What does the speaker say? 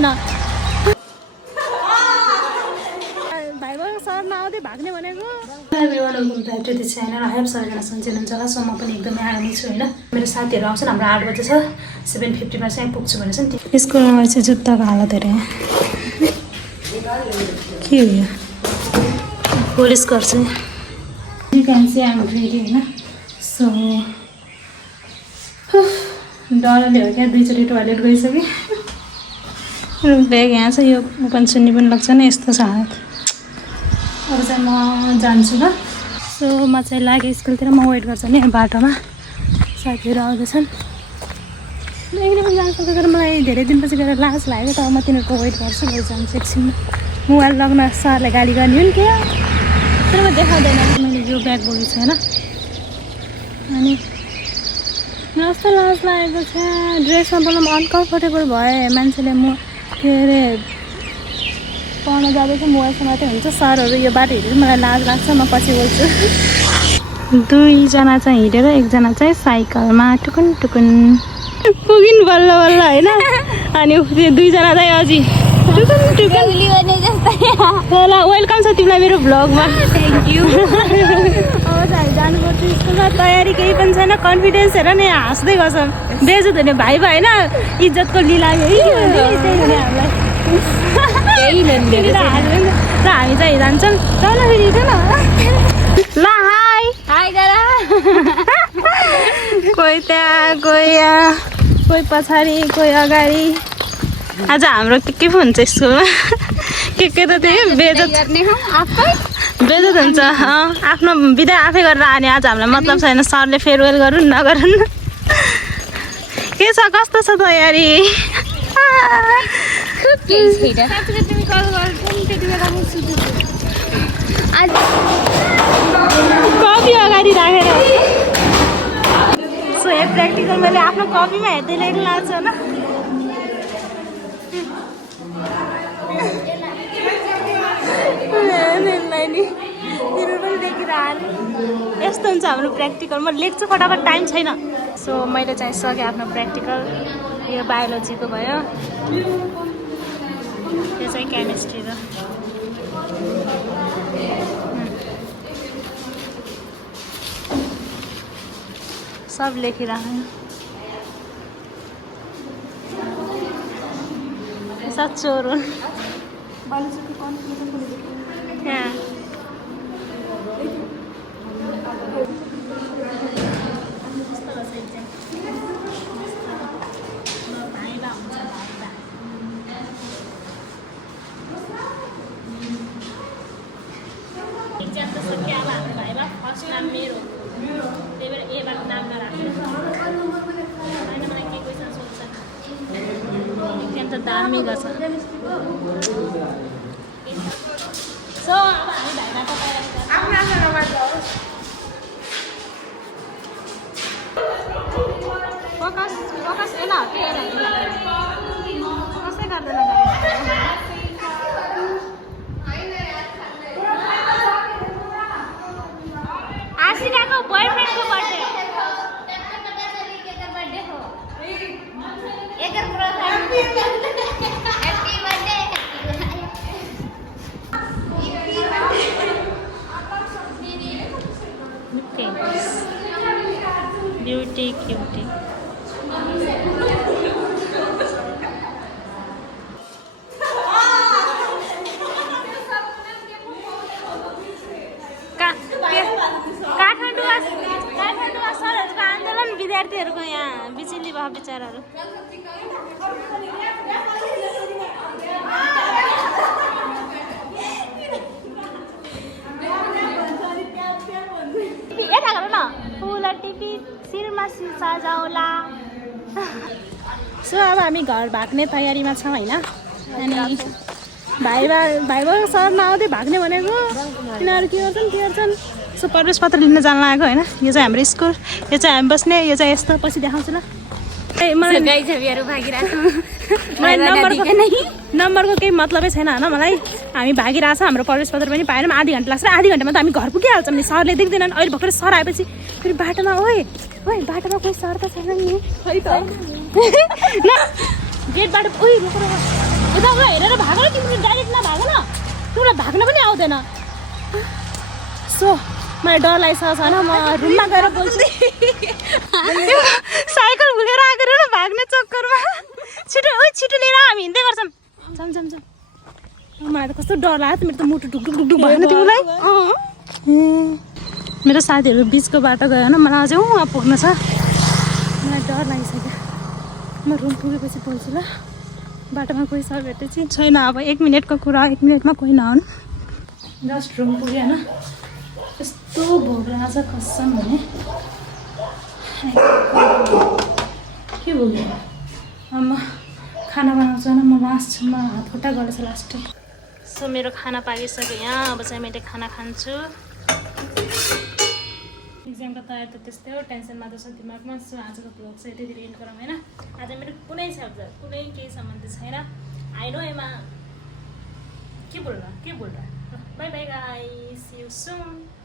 छैन भाइबाट सर नआउँदै भाग्ने भनेको everyone welcome back to the channel I hope सबैजना सन्चै हुनुहुन्छ होला। सो म पनि एकदमै आरामै छु होइन। मेरो साथीहरू आउँछन्, हाम्रो 8 बजे छ, 7:50 मा चाहिँ पुग्छु भनेछ नि। स्कुलमा मैले चाहिँ जुत्ताको हालत हेरेँ के हो यो पुलिस गर्छु चाहिँ आम रेडी होइन। सो डरले हो क्या, 2 चोटि टोयलेट गइसकेँ। ब्याग यहाँ छ, यो ओपन सुन्नी पनि लाग्छ नि, यस्तो छ हालत। अब चाहिँ म जान्छु ल। सो म चाहिँ लागेँ स्कुलतिर, म वेट गर्छु नि बाटोमा, साथीहरू आउँदैछन्। एकदिन पनि जानु सक्दैन, मलाई धेरै दिनपछि गएर लाज लाग्यो, तर म तिनीहरूको वेट गर्छु, जान्छु एकछिनमा। मोबाइल लग्न सरले गाली गर्ने हो नि के, तर म देखाउँदैन। मैले यो ब्याग बोकेको छु होइन। अनि कस्तो लाज लागेको छ, ड्रेसमा बोल्नु अनकम्फर्टेबल भएँ। मान्छेले म के अरे पढ्न जाँदैछ, मोबाइलमा मात्रै हुन्छ। सरहरू यो बाटो हिँडेर मलाई लाज लाग्छ, म पछि बोल्छु। 2 जना चाहिँ हिँडेर, 1 जना चाहिँ साइकलमा टुकुन टुकुन पुगिन् बल्ल बल्ल होइन। अनि त्यो 2 जना चाहिँ अझै टुकुन टुकुन ल वेलकम छ तिमीलाई मेरो भ्लगमा। Thank you. अब चाहिँ जानुपर्छ स्कुलमा, तयारी केही पनि छैन, कन्फिडेन्स हेर नि, हाँस्दै गर्छ। बेइज्जत हुने भाइ भए होइन, इज्जतको लिला है हामीलाई र हामी चाहिँ जान्छौँ। चल फेरि हिँड न ल। हाई हाई गर। कोही त्यहाँ, कोही यहाँ, कोही पछाडि, कोही अगाडि। आज हाम्रो के पो हुन्छ स्कुलमा, के त त्यही बेइज्जत बेइज्जत हुन्छ। आफ्नो बिदा आफै गरेर आने। आज हामीलाई मतलब छैन सरले फेयरवेल गरून् नगरून्। के छ, कस्तो छ तयारी? कपी अगाडि राखेर सो यो प्र्याक्टिकल मैले आफ्नो कपीमा हेर्दै लेख्नु लाग्छ होइन। तिनीहरू पनि देखिरहने यस्तो हुन्छ हाम्रो प्र्याक्टिकल। म लेख्छु फटाफट, टाइम छैन। सो मैले चाहिँ सकेँ आफ्नो प्र्याक्टिकल। यो बायोलोजीको भयो, यो चाहिँ केमिस्ट्रीको। सब लेखिराख्नु सब चोर हुन् यहाँ। एक्जाम त सक्यो, अब हाम्रो भाइमा फर्स्ट नाम मेरो, त्यही भएर एबाट नाम नराख्नु होइन। मलाई के क्वेसन सोध्छ, एक्जाम त दामी गर्छ। सो अब हामी भाइमा त फोकस फोकस एन के फोकसै गर्दैन। आशिकाको बोयफ्रेन्डको बर्थडे हो। ब्यूटी क्यूटी काठमाडौँमा सरहरूको आन्दोलन, विद्यार्थीहरूको यहाँ बिचुली भयो विचारहरू। यता गर न, फुल टिपी शिरमा सजाउला। सो अब हामी घर भाग्ने तयारीमा छौँ होइन। अनि भाइबाट सर नआउँदै भाग्ने भनेको, तिनीहरू के गर्छन्। सो प्रवेश पत्र लिन जान लागेको होइन। यो चाहिँ हाम्रो स्कुल, यो चाहिँ हामी बस्ने, यो चाहिँ यस्तो पछि देखाउँछु ल। नम्बरको केही मतलबै छैन होइन मलाई। हामी भागिरहेको छ, हाम्रो प्रवेश पत्र पनि पाएनौँ। आधी घन्टा लाग्छ, आधी घन्टामा त हामी घर पुगिहाल्छौँ नि। सरले देख्दैनन्। अहिले भर्खर सर आएपछि फेरि बाटोमा बाटोमा कोही सर त छैन नि। गेटबाट यताबाट हेरेर भाग न, तिमीले डाइरेक्ट नभाग न, तिमीलाई भाग्न पनि आउँदैन। सो मलाई डर लागिसकेको छ होइन, म रुममा गएर बोल्छु। साइकल भुलेर आएको र भाग्ने चक्करमा छिटो छिटो लिएर हामी हिँड्दै गर्छौँ। जाम जाम जाम। मलाई त कस्तो डर लाग्यो, मेरो त मुटु ढुकढुक ढुकढुक भएन तिमीलाई? मेरो साथीहरू बिचको बाटो गयो होइन, मलाई अझै उहाँ पुग्नु छ, मलाई डर लागिसक्यो। म रुम पुगेपछि बोल्छु ल। बाटोमा कोही छ भेट्दै चाहिँ छैन, अब 1 मिनटको कुरा, 1 मिनटमा कोही नआउनु। जस्ट रुम पुग्यो होइन, यस्तो भोक लाग्छ कसम भने। के भोग्यो म खाना बनाउँछु होइन, म लास्टमा हात खुट्टा गरेछ लास्ट। सो मेरो खाना पाकिसक्यो यहाँ, अब चाहिँ मैले खाना खान्छु। एक्जामको तयारी त त्यस्तै हो, टेन्सनमा त छ दिमागमा। सो आजको भ्लग चाहिँ यतितिर एन्ड गरौँ होइन। आज मेरो कुनै सब्जेक्ट कुनै केही सम्बन्ध छैन, आइनो एमा के बोल्नु। Bye bye guys, see you soon.